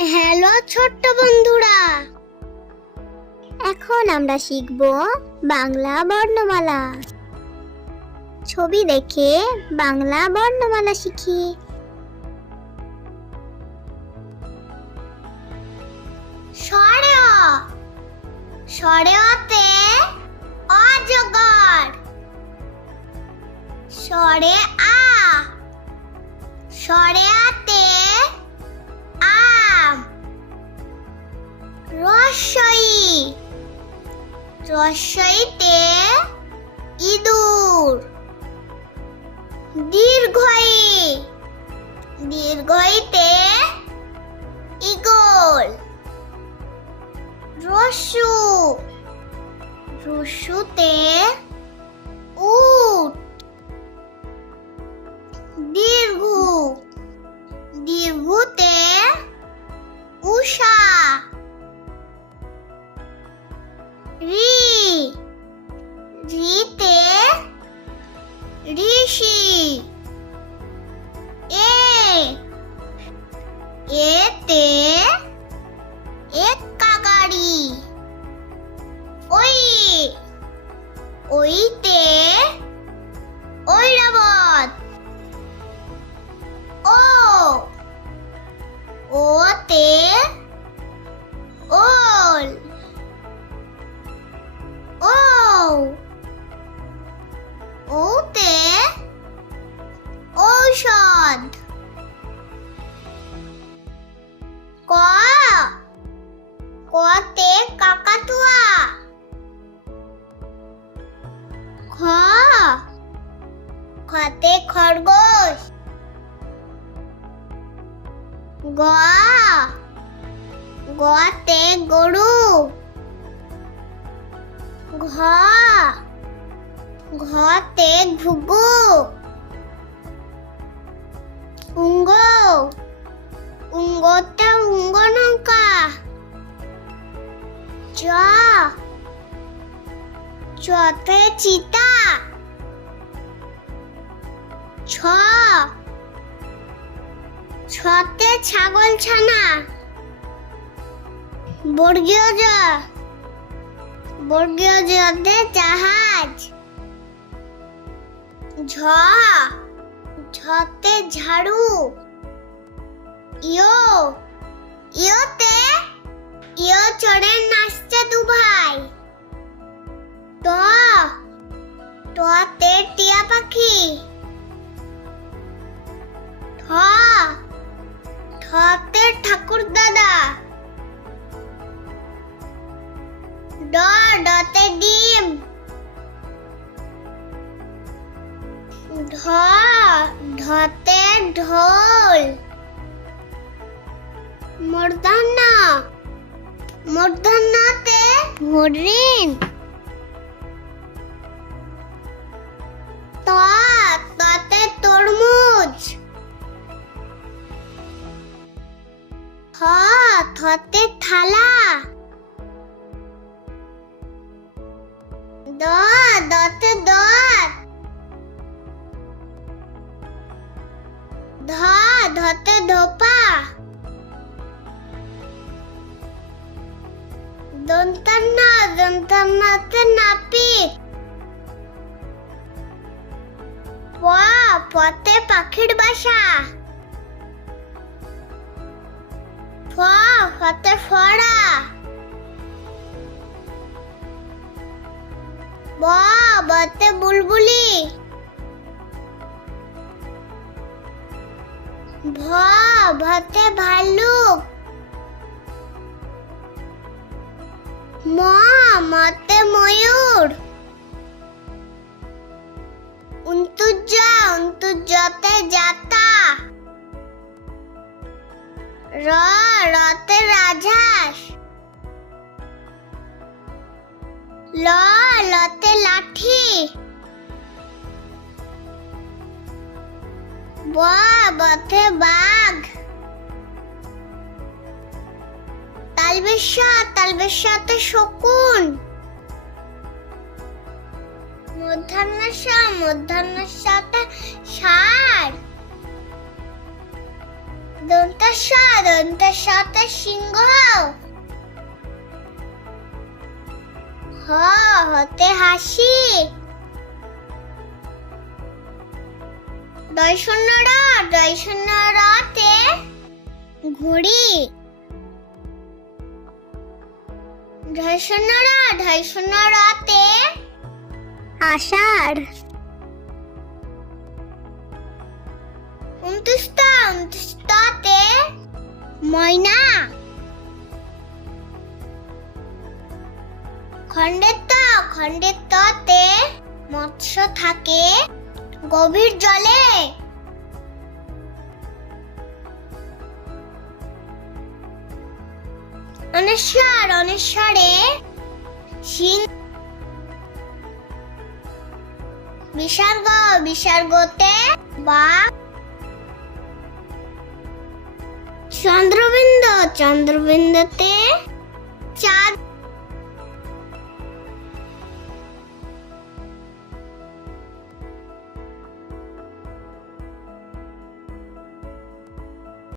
Hello, ছোট্ট বন্ধুরা। এখন আমরা শিখব বাংলা বর্ণমালা। ছবি দেখে বাংলা বর্ণমালা শিখি। সরে অতে অজগর। স্বরে আ, স্বরে আতে রস্বই রস্বইতে ইঁদুর। দীর্ঘই দীর্ঘইতে ইগল রসু। রসুতে উট うしい。えー、えー、って、えっかがり。おい、おいて。ক। কতে কাকাতুয়া। খ খতে খরগোশ। গ। গতে গরু। ঘ। ঘতে ঘুঘু। উঙ্গ। উঙ্গতে উঙ্গ নৌকা চ চতে। চিতা ছ। ছতে ছাগল ছানা। বর্গীয় জ বর্গীয় জতে জাহাজ। ঝ। ঝতে ঝাড়ু। ইয়ো, ইয়োতে, ইয়ো চড়ে নাচছে দু ভাই ট টতে টিয়া পাখি। ঠ ঠতে ঠাকুর দাদা। ড, ডতে ডিম। ঢ ঢতে ঢোল। মূর্ধন্য মূর্ধন্যতে হরিণ। ততে তরমুজ। থ থতে থালা। দ দতে দত ধ ধতে ধোপা। দন্তান্ন দন্তান্নতে নাপিত প পতে পাখির বাসা। ফ ফতে ফড়া। ব বতে বুলবুলি। ভ ভতে ভাল্লুক। ম মতে ময়ূর। উন্তুজ উন্তুজতে যাতা। র রতে রাজহাঁস। ল লতে লাঠি। ব বতে বাঘ। তালবেশা তালবেশাতে শকুন। মধ্যাহ্নসা মধ্যাহ্নসাতে ষাঁড় দন্তস্ব দন্তস্বতে সিংহ। হ, হতে হাসি। দয় শূন্য র দয় শূন্য রতে ঘুড়ি। ঢয় শূন্য র ঢয় শূন্য আষাঢ়। উনত্রিশত উনত্রিশতে ময়না। খণ্ডেত খণ্ডেততে মৎস্য থাকে গভীর জলে। অনেশ্বর অনেশ্বরে সিং বিসর্গ বিসর্গতে বা চন্দ্রবিন্দু চন্দ্রবিন্দুতে